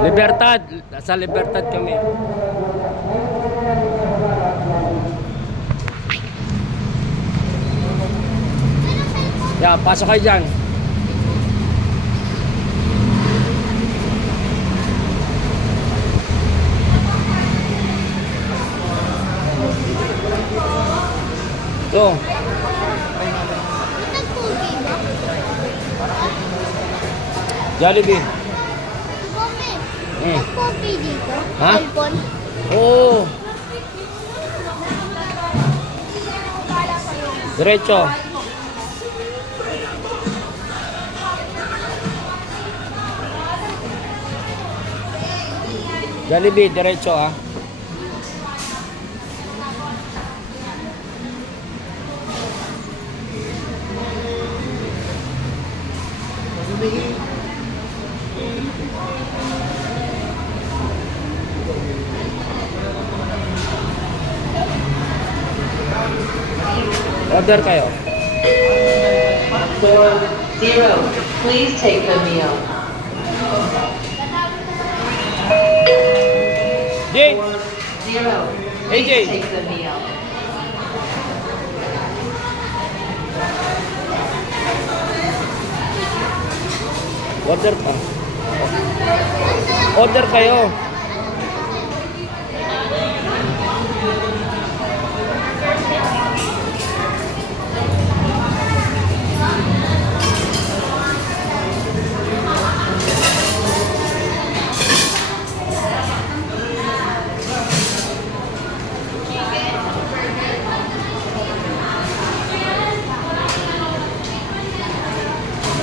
Libertad. Sa Libertad kami. Yeah, pasok kayo dyan. Ito. Jollibee. Nag-coffee dito? Ha? Cellphone? Oo. Diretso. Jollibee, diretso ah. Order kayo. 4-0. Please take the meal. Jay! 4-0. Hey, Jay. Please take the meal. Order pa. Order kayo.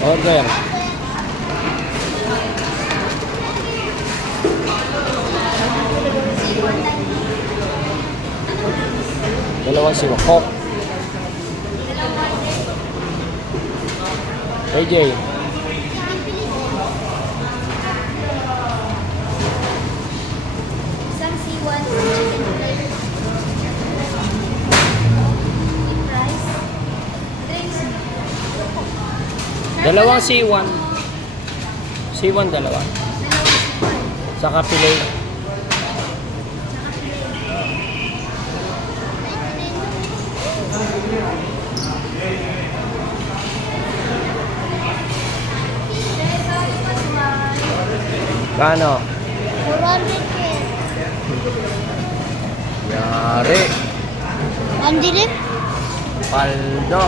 Order. Dalawang siwa. Coke. AJ. Isang C1 chicken flavor. With rice. Drinks. Dalawang C1. C1 dalawa. Saka fillet. Kano? 400 yen. Yari. Ang dilim? Paldo.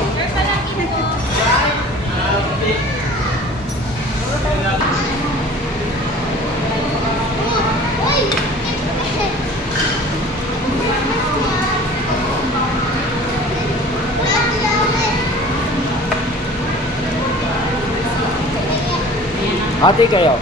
Uy! Ate kayo.